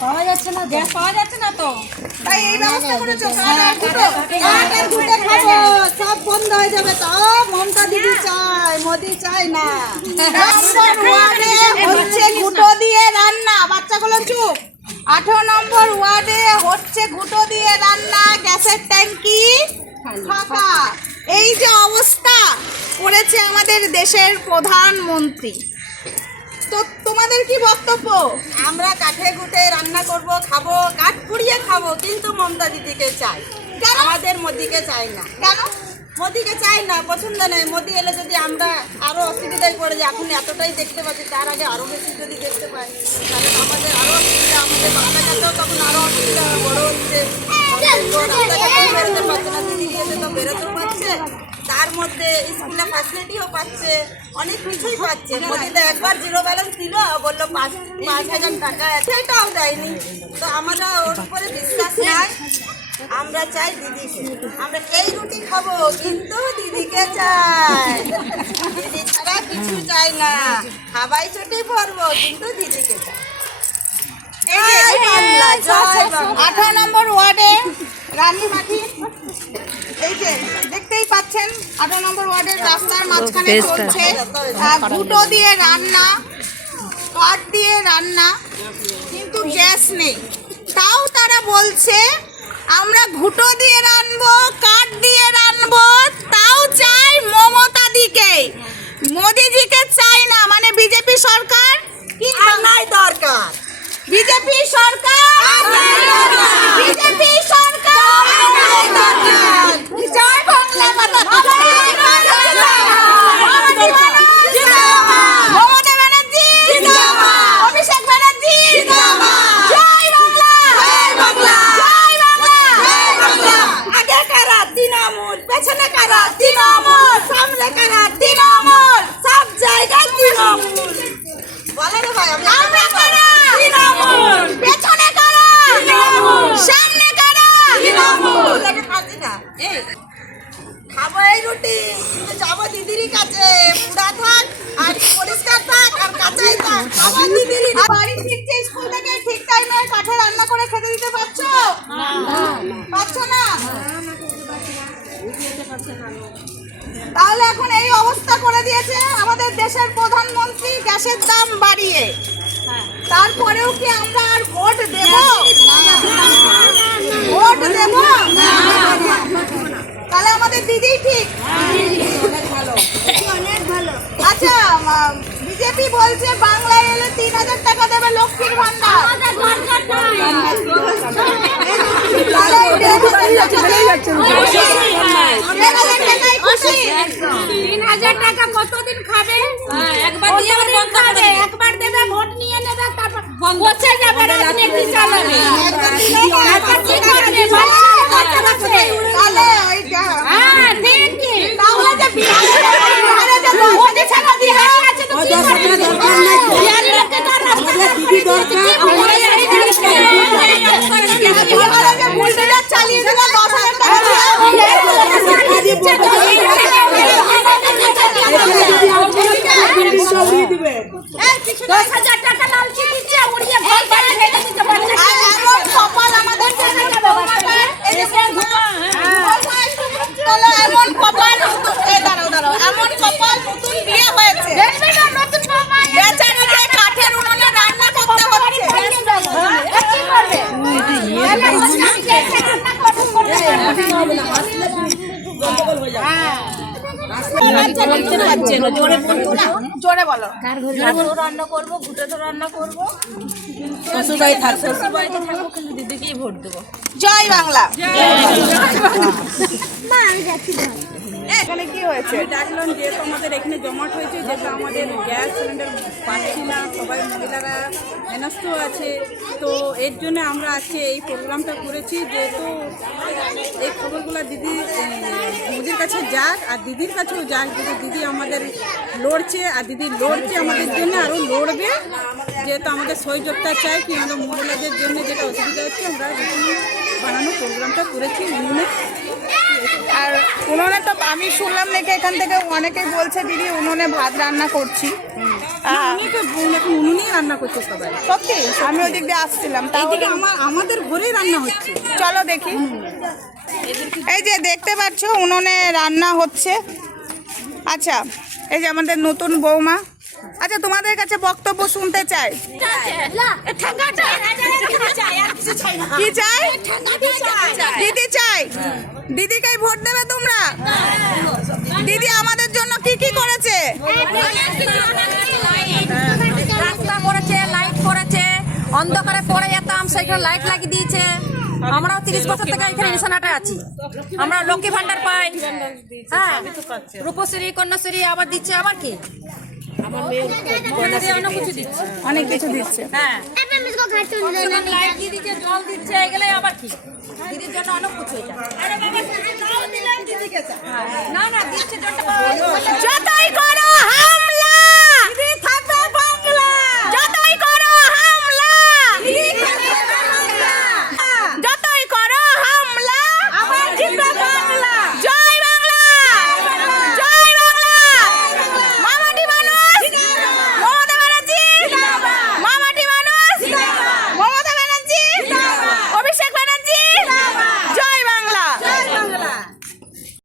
পাওয়া যাচ্ছে না, গ্যাস পাওয়া যাচ্ছে না তো, তাই এই ব্যবস্থা করেছো। সব বন্ধ হয়ে যাবে। তো মমতা দিদি চায়, মোদি চায় না। হচ্ছে ঘুটো দিয়ে রান্না, বাচ্চাগুলো চুপ। 18 নম্বর ওয়ার্ডে হচ্ছে ঘুটো দিয়ে রান্না, গ্যাসের ট্যাঙ্কি ফাঁকা। এই যে অবস্থা করেছে আমাদের দেশের প্রধানমন্ত্রী, তো তোমাদের কি বক্তব্য? আমরা কাঠে ঘুটে রান্না করব, খাবো, কাঠ পুড়িয়ে খাবো, কিন্তু মমতা দিদিকে চাই। আমাদের মোদিকে চাই না। কেন মোদিকে চাই না? পছন্দ নেই। মোদি এলে যদি আমরা আরো অসুবিধায় পড়ে যাই, এখন এতটাই দেখতে পাচ্ছি, তার আগে আরো বেশি যদি দেখতে পাই তাহলে আমাদের আরো অসুবিধা। আমাদের বাচ্চাকাচ্চাও তখন আরো অসুবিধা বড় হচ্ছে, রাস্তাঘাটে বেরোতে পারছে না, দিদি গিয়েছে তো বেরোতেও পারছে, তার মধ্যে স্কুলে ফ্যাসিলিটিও পাচ্ছে, অনেক কিছুই পাচ্ছে। মোদি তো একবার জিরো ব্যালেন্স দিল, বললো 5,000 টাকা, সেটাও দেয়নি। তো আমরা ওর উপরে বিশ্বাস নাই, আমরা চাই দিদিকে। আমরা এই রুটি খাবো, কিন্তু দিদিকে চাই। দিদি ছাড়া কিছু চাই না। খাবাই ছুটি পড়বো, কিন্তু দিদিকে চাই। 18 নম্বর ওয়ার্ডে রানীমাটি, এই যে দেখতেই পাচ্ছেন 18 নম্বর ওয়ার্ডের রাস্তার মাঝখানে চলছে ঘুটো দিয়ে রান্না, কাঠ দিয়ে রান্না, কিন্তু গ্যাস নেই। তাও তারা বলছে আমরা ঘুটো দিয়ে রান্নবো, কাঠ দিয়ে রান্নবো, তাও চাই মমতা দিকে, মোদিজিকে চাই না। মানে বিজেপি সরকার কি নাই দরকার, বিজেপি সরকার, বিজেপি সরকার, জয় বাংলা মাতা, মমতা ব্যানার্জি, অভিষেক ব্যানার্জি, জয় বাংলা, জয় বাংলা, জয় বাংলা। আগে কারা তৃণমূল, পেছনে কারা তৃণমূল, সামনে কারা তৃণমূল, সব জায়গায় তৃণমূল। বলে রে ভাই, আমরা কারা তৃণমূল, পেছনে কারা তৃণমূল, সামনে কারা তৃণমূল। খাচ্ছি না, খাবো এই রুটি, কিন্তু যাবো দিদির কাছে, পুরা থাক আর পরিষ্কার থাক আর কাঁচাই থাক, খাবো দিদির। বাড়ি ফিরছে স্কুল থেকে ঠিক টাইমে কাঠে রান্না করে খেতে দিতে পারছো? পারছো না? তাহলে এখন এই অবস্থা করে দিয়েছে আমাদের দেশের প্রধানমন্ত্রী গ্যাসের দাম বাড়িয়ে। তারপরেও কি আমরা আর ভোট দেব? ভোট দেব? তাহলে আমাদের দিদি ঠিক। আচ্ছা, বিজেপি বলছে বাংলায় এলে 3,000 টাকা দেবে লক্ষ্মীর ভান্ডার। খুশি? 3,000 টাকা কতদিন খাবে? একবার দিয়ে বন্ধ করে, একবার দেবে, ভোট নিয়ে নেবে, তারপর বসে যাবে, রাজনীতি চালাবে। একবার কি করবে? বাচ্চা বাচ্চা তাহলে ওইটা হ্যাঁ ঠিক কি? তাহলে যে বিহারে যে মোদি ছাড়া বিহারে আছে তো কি করবে? বিহারের লোককে তো রাস্তায় দিদি দরকার। বিহারে যে বুলডোজার চালিয়ে দিল 10,000 টাকা দিয়ে। 10,000 টাকা লালচি দিচ্ছে, উড়িয়ে ভোট করে ফেলে দিতে পারছে। এমন কপাল আমাদের দেশে এই যে এমন কপাল দাঁড়াও এমন কপাল নতুন বিয়ে হয়েছে, বেচারাকে কাঠের উনুনে রান্না করতে হচ্ছে। কি করবে? জোরে বলো। রান্না করবো, ঘুটে তো রান্না করবো, শ্বশুর বাড়িতে থাকবো, কিন্তু দিদিকেই ভোট দেবো। জয় বাংলা। এখানে কি হয়েছে? ডাকলাম যেহেতু আমাদের এখানে জমাট হয়েছে, যেহেতু আমাদের গ্যাস সিলিন্ডার পাচ্ছি না, সবাই মহিলারা হেনস্থ আছে, তো এর জন্য আমরা আজকে এই প্রোগ্রামটা করেছি। যেহেতু এই খবরগুলো দিদি মোদির কাছে যাক আর দিদির কাছেও যাক, যেহেতু দিদি আমাদের লড়ছে আর দিদি লড়ছে আমাদের জন্য, আরও লড়বে। যেহেতু আমাদের সহযোগিতা চাই, কি আমাদের মহিলাদের জন্য যেটা অসুবিধা হচ্ছে, আমরা বানানো প্রোগ্রামটা করেছি। আর উনুনে তো আমি শুনলাম নাকি এখান থেকে অনেকেই বলছে দিদি উনুনে ভাত রান্না করছি। এখন উনুনেই রান্না করছে সবাই। সত্যি আমি ওই দিক দিয়ে আসছিলাম, তাহলে আমাদের ঘরেই রান্না হচ্ছে। চলো দেখি। এই যে দেখতে পাচ্ছ উনুনে রান্না হচ্ছে। আচ্ছা, এই যে আমাদের নতুন বৌমা। আচ্ছা, তোমাদের কাছে বক্তব্য শুনতে চাই। কি চাই? দিদি চাই। দিদিকেই ভোট দেবে তোমরা? দিদি আমাদের জন্য কি কি করেছে? রাস্তা করেছে, লাইট করেছে, অন্ধকারে পড়ে যেতাম সেখানে লাইট লাগিয়ে দিয়েছে। আমরাও 30 বছর থেকে এখানে নিশানাটা আছি। আমরা লক্ষ্মী ভান্ডার পাই, হ্যাঁ, রূপশ্রী কন্যাশ্রী আবার দিচ্ছে। আবার কি অনেক কিছু দিচ্ছে। হ্যাঁ, লাইট দিয়ে দিচ্ছে, জল দিচ্ছে, এগুলো আবার কি দিদির জন্য অনেক কিছু। না না দিচ্ছে, যত